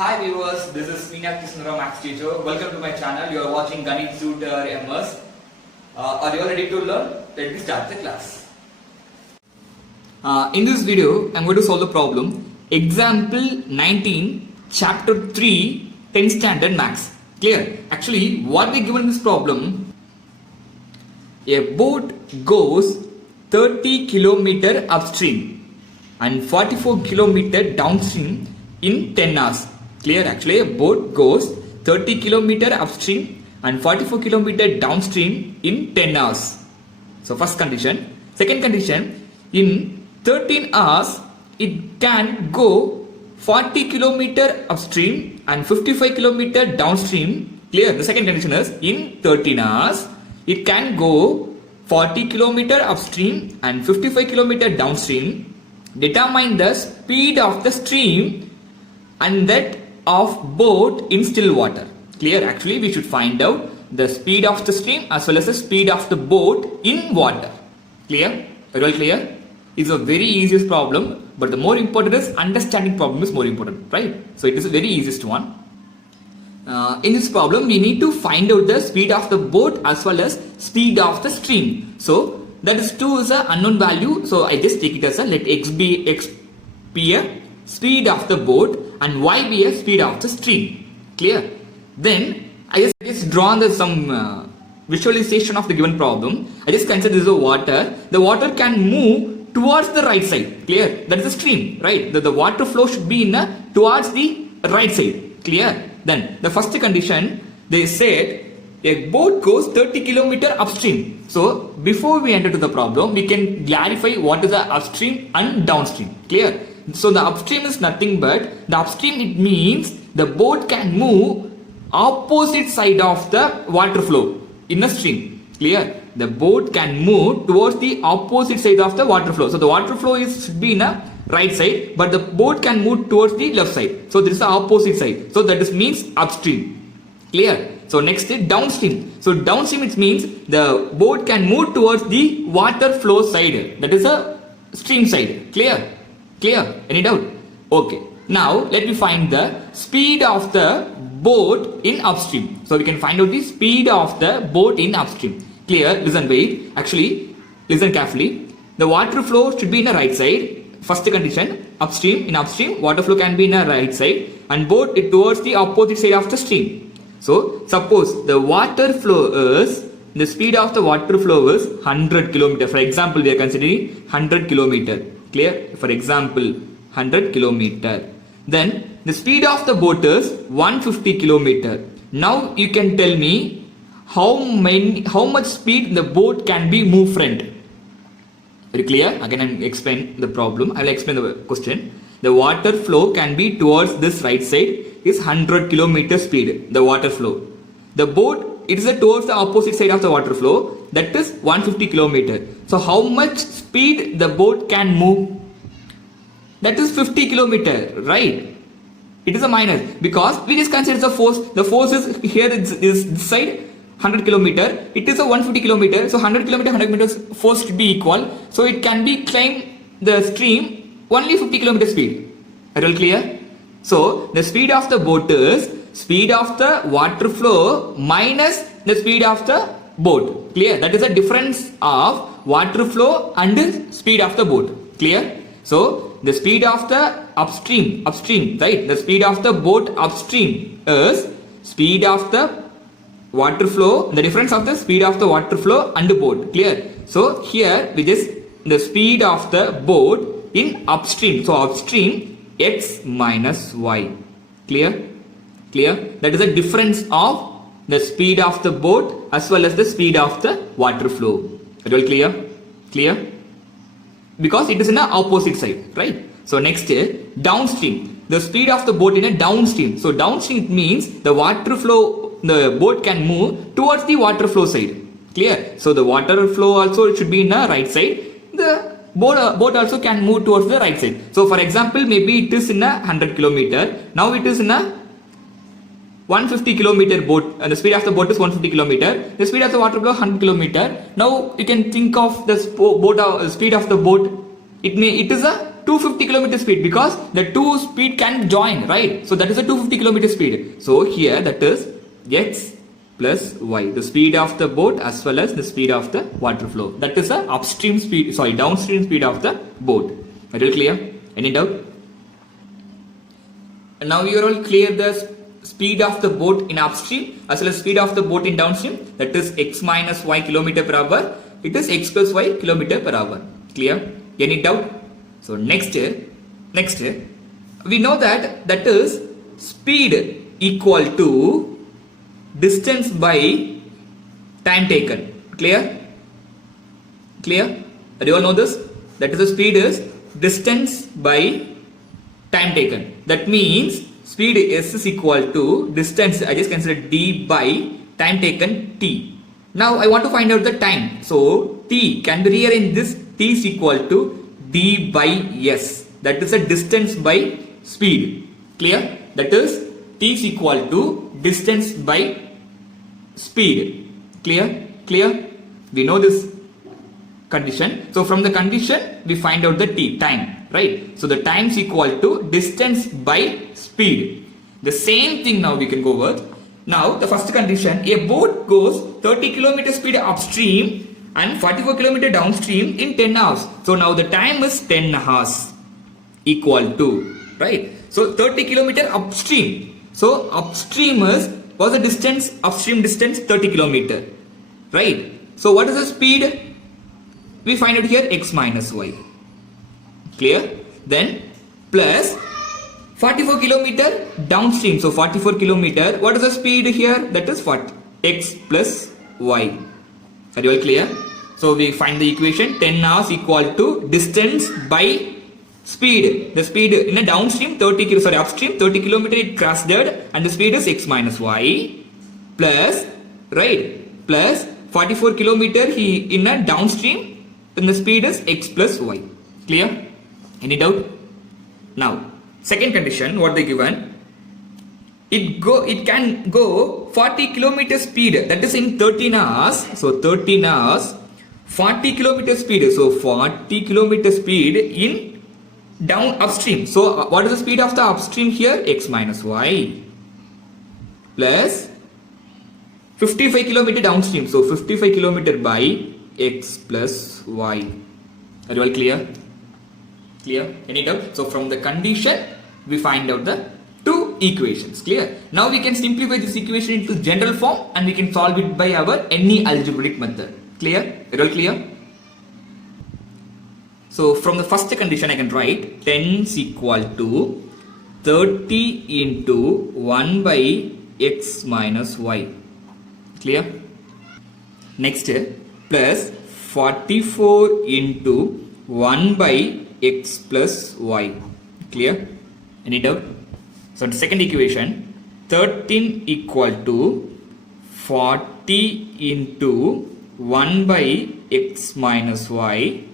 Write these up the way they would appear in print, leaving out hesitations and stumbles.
Hi viewers, this is Meenakshi Sundaram Max teacher. Welcome to my channel. You are watching Ganit Tutor MS. Are you all ready to learn? Let me start the class. In this video, I am going to solve the problem. Example 19, Chapter 3, 10th Standard Max. Clear? Actually, what we given in this problem? A boat goes 30 km upstream and 44 km downstream in 10 hours. Clear? Actually, a boat goes 30 km upstream and 44 km downstream in 10 hours. So, first condition. Second condition, in 13 hours, it can go 40 km upstream and 55 km downstream. Clear? The second condition is, in 13 hours, it can go 40 km upstream and 55 km downstream. Determine the speed of the stream and that of boat in still water. Clear? Actually, we should find out the speed of the stream as well as the speed of the boat in water. Clear? Very well clear? It's a very easiest problem, but the more important is understanding problem is more important, right? So it is the very easiest one. In this problem, we need to find out the speed of the boat as well as speed of the stream. So that is 2 is an unknown value. So I just take it as a let x be a speed of the boat and y be a speed of the stream. Clear? Then I just drawn some visualization of the given problem. I just consider this is a water. The water can move towards the right side. Clear? That is the stream, right? The water flow should be towards the right side. Clear? Then the first condition, they said a boat goes 30 km upstream. So before we enter to the problem, we can clarify what is the upstream and downstream. Clear? So the upstream is nothing but, the upstream it means the boat can move opposite side of the water flow in a stream. Clear? The boat can move towards the opposite side of the water flow. So the water flow should be in a right side, but the boat can move towards the left side. So this is the opposite side. So that means upstream. Clear? So next is downstream. So downstream it means the boat can move towards the water flow side. That is a stream side. Clear? Clear? Any doubt? Okay. Now let me find the speed of the boat in upstream. So we can find out the speed of the boat in upstream. Clear? Listen, wait. Actually, listen carefully. The water flow should be in the right side. First condition, upstream. In upstream, water flow can be in the right side and boat it towards the opposite side of the stream. So suppose the water flow is, the speed of the water flow is 100 km. For example, we are considering 100 km. Clear? For example, 100 km. Then the speed of the boat is 150 km. Now you can tell me how much speed the boat can be moved front. Very clear? Again, I will explain the problem. I will explain the question. The water flow can be towards this right side is 100 km speed. The water flow. The boat it is towards the opposite side of the water flow. That is 150 km. So how much speed the boat can move? That is 50 km, right? It is a minus because we just consider the force. The force is here is this side 100 km. It is a 150 km. So 100 km 100 meters force should be equal. So it can be climb the stream only 50 km speed. Are you all clear? So the speed of the boat is speed of the water flow minus the speed of the boat. Clear? That is the difference of water flow and speed of the boat. Clear? So the speed of the upstream, right? The speed of the boat upstream is speed of the water flow, the difference of the speed of the water flow and the boat. Clear? So here we just the speed of the boat in upstream. So upstream x minus y. Clear? Clear? That is the difference of the speed of the boat as well as the speed of the water flow. Are you all clear? Clear? Because it is in the opposite side, right? So next is downstream. The speed of the boat in a downstream. So downstream means the water flow, the boat can move towards the water flow side. Clear? So the water flow also it should be in the right side. The boat also can move towards the right side. So for example, maybe it is in a 100 km. Now it is in a 150 km boat. The speed of the boat is 150 km. The speed of the water flow 100 km. Now you can think of the speed of the boat. It is a 250 kilometer speed because the two speed can join, right? So that is a 250 kilometer speed. So here that is x plus y, the speed of the boat as well as the speed of the water flow. That is the downstream speed of the boat. Very clear? Any doubt? Now you are all clear the speed of the boat in upstream as well as speed of the boat in downstream. That is x minus y kilometer per hour. It is x plus y kilometer per hour. Clear? Any doubt? So next, we know that is speed equal to distance by time taken. Clear? Clear? Do you all know this? That is the speed is distance by time taken. That means speed s is equal to distance, I just consider d by time taken t. Now I want to find out the time. So t can be rearranged, this t is equal to d by s. That is a distance by speed. Clear? That is t is equal to distance by speed. Clear? Clear? We know this condition. So from the condition we find out the t, time, right? So the time is equal to distance by speed. The same thing now we can go with. Now the first condition, a boat goes 30 km speed upstream and 44 km downstream in 10 hours. So now the time is 10 hours equal to, right? So 30 km upstream. So upstream was the distance, upstream distance 30 km, right? So what is the speed? We find it here x minus y. Clear? Then plus 44 km downstream. So 44 km. What is the speed here? That is what? X plus y. Are you all clear? So we find the equation 10 hours equal to distance by speed. The speed in a downstream upstream 30 km it crossed that, and the speed is x minus y plus, right, plus 44 km in a downstream, and the speed is x plus y. Clear? Any doubt? Now second condition, what they given, it can go 40 km speed, that is in 13 hours. So 13 hours 40 km speed. So 40 km speed in down upstream. So what is the speed of the upstream here? X minus y plus 55 km downstream. So 55 km by x plus y. Are you all clear? Clear? Any doubt? So from the condition we find out the two equations. Clear? Now we can simplify this equation into general form and we can solve it by our any algebraic method. Clear? Are you all clear? So from the first condition I can write 10 is equal to 30 into 1 by x minus y. Clear? Next plus 44 into 1 by x plus y. Clear? Any doubt? So the second equation 13 equal to 40 into 1 by x minus y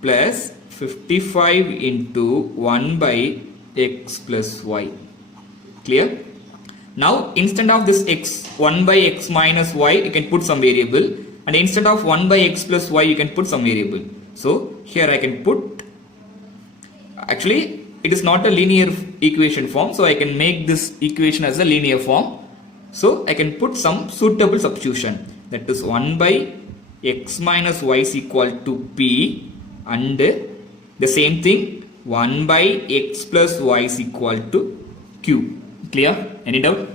plus 55 into 1 by x plus y. Clear? Now instead of this x 1 by x minus y you can put some variable, and instead of 1 by x plus y you can put some variable. So here I can put, actually it is not a linear equation form, so I can make this equation as a linear form. So I can put some suitable substitution, that is 1 by x minus y is equal to p, and the same thing 1 by x plus y is equal to q. Clear? Any doubt?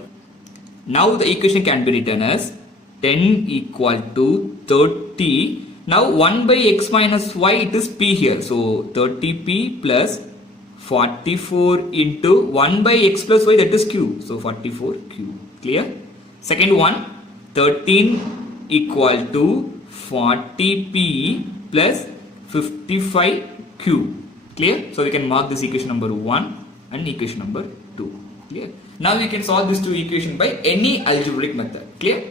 Now the equation can be written as 10 equal to 30. Now 1 by x minus y, it is p here. So 30p plus 44 into 1 by x plus y, that is q. So 44q. Clear? Second one, 13 equal to 40p plus 55q. Clear? So we can mark this equation number 1 and equation number 2. Clear? Now we can solve this two equation by any algebraic method. Clear?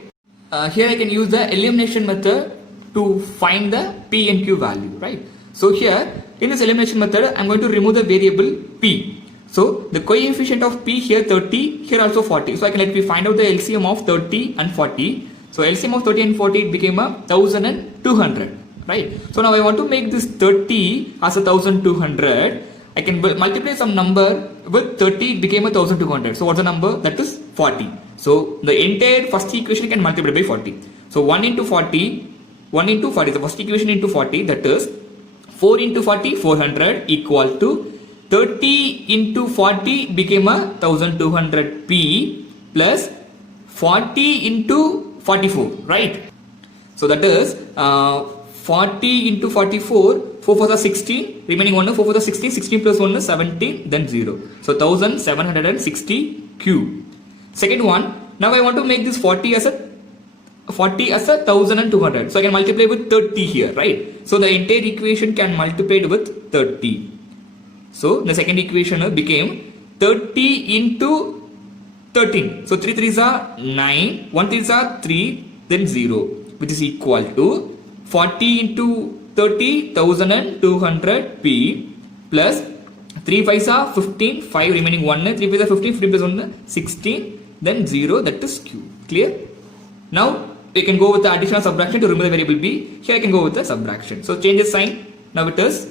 Here I can use the elimination method to find the p and q value, right? So here in this elimination method I am going to remove the variable p. So the coefficient of p here 30, here also 40. So I can let me find out the LCM of 30 and 40. So LCM of 30 and 40, it became a 1200, right? right? So now I want to make this 30 as a 1200. I can multiply some number with 30, it became a 1200. So what's the number? That is 40. So the entire first equation can multiply by 40. So 1 into 40, 1 into 40, the first equation into 40, that is 4 into 40, 400 equal to 30 into 40 became a 1200p plus 40 into 44, right? So that is 40 into 44, 4 for the 16, remaining 1, 4 for the 16, 16 plus 1 is 17, then 0. So 1760 Q. Second one, now I want to make this 40 as a 1200. So I can multiply with 30 here, right? So the entire equation can multiply with 30. So the second equation became 30 into 13. So 3 3s are 9, 1 3s are 3, then 0, which is equal to 40 into 30, 1200p plus 3 5s are 15, 5 remaining 1, 3 5s are 15, 15 plus 1, 16, then 0, that is Q. Clear? Now we can go with the addition or subtraction to remove the variable b. Here I can go with the subtraction. So change the sign. Now it is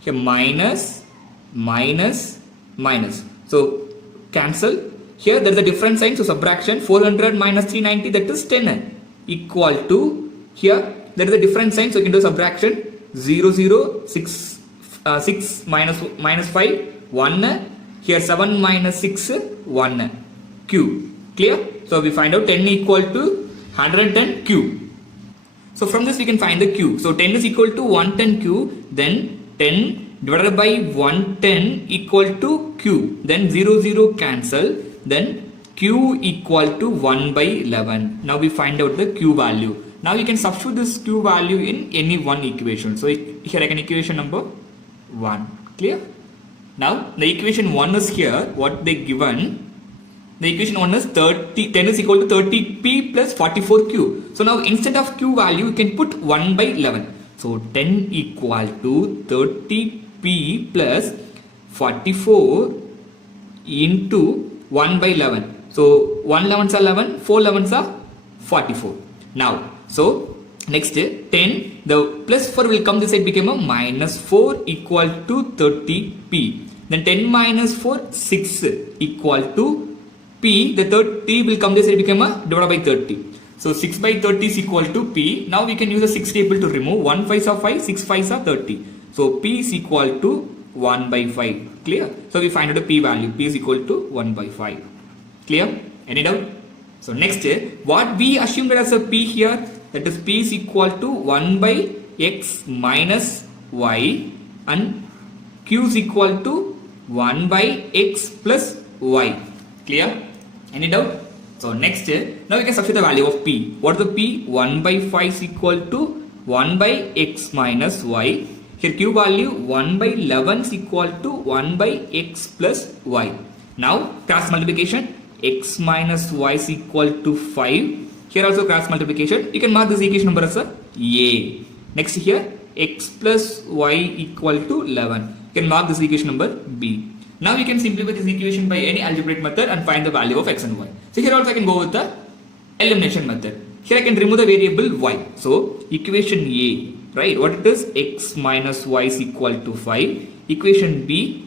here minus, minus, minus. So cancel. Here there is a different sign. So subtraction 400 minus 390, that is 10 equal to, here there is a different sign. So you can do subtraction 0 0 6 6 minus 5 1. Here 7 minus 6 1 Q. Clear? So we find out 10 equal to 110 Q. So from this we can find the Q. So 10 is equal to 110 Q. Then 10 divided by 110 equal to Q. Then 0 0 cancel. Then Q equal to 1 by 11. Now we find out the Q value. Now you can substitute this Q value in any one equation. So here I can equation number 1. Clear? Now the equation 1 is here. What they given? The equation 1 is 30, 10 is equal to 30p plus 44q. So now instead of q value, you can put 1 by 11. So 10 equal to 30p plus 44 into 1 by 11. So 1 11s are 11, 4 11s are 44. Now, so next 10, the plus 4 will come this side, became a minus 4 equal to 30p. Then 10 minus 4, 6 equal to P, the 30 will come this side, become a divided by 30. So 6 by 30 is equal to P. Now we can use the 6 table to remove. 1 5s are 5, 6 5s are 30. So P is equal to 1 by 5. Clear? So we find out a P value. P is equal to 1 by 5. Clear? Any doubt? So next, what we assumed as a P here, that is P is equal to 1 by X minus Y and Q is equal to 1 by X plus Y. Clear? Any doubt? So next, now we can substitute the value of P. What is the P? 1 by 5 is equal to 1 by X minus Y. Here Q value 1 by 11 is equal to 1 by X plus Y. Now cross multiplication, X minus Y is equal to 5. Here also cross multiplication. You can mark this equation number as a A. Next here, X plus Y equal to 11. You can mark this equation number B. Now we can simplify this equation by any algebraic method and find the value of X and Y. So here also I can go with the elimination method. Here I can remove the variable Y. So equation A, right? What it is? X minus Y is equal to 5. Equation B,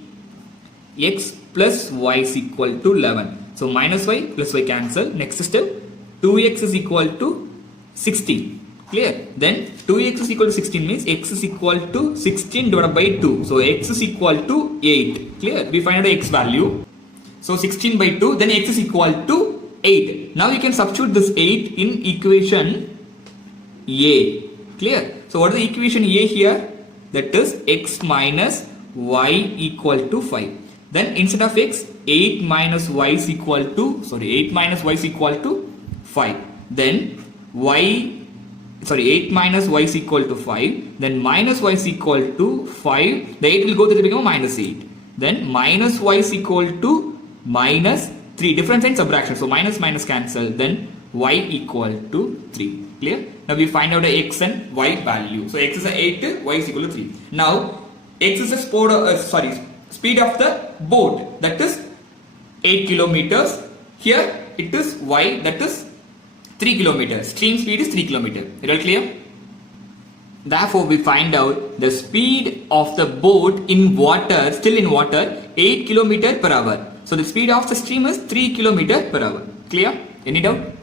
X plus Y is equal to 11. So minus Y plus Y cancel. Next step, 2X is equal to 16. Clear? Then 2x is equal to 16 means x is equal to 16 divided by 2. So x is equal to 8. Clear? We find out the x value. So 16 by 2, then x is equal to 8. Now we can substitute this 8 in equation A. Clear? So what is the equation A here? That is x minus y equal to 5. Then instead of x, 8 minus y is equal to 5. Then 8 minus y is equal to 5. Then minus y is equal to 5. The 8 will go to become minus 8. Then minus y is equal to minus 3. Different sign subtraction. So minus minus cancel. Then y equal to 3. Clear? Now we find out the x and y value. So x is 8, y is equal to 3. Now x is the speed of the boat, that is 8 kilometers. Here it is y, that is 3 kilometers. Stream speed is 3 kilometers. Is that clear? Therefore, we find out the speed of the boat in water, still in water, 8 km per hour. So the speed of the stream is 3 km per hour. Clear? Any doubt?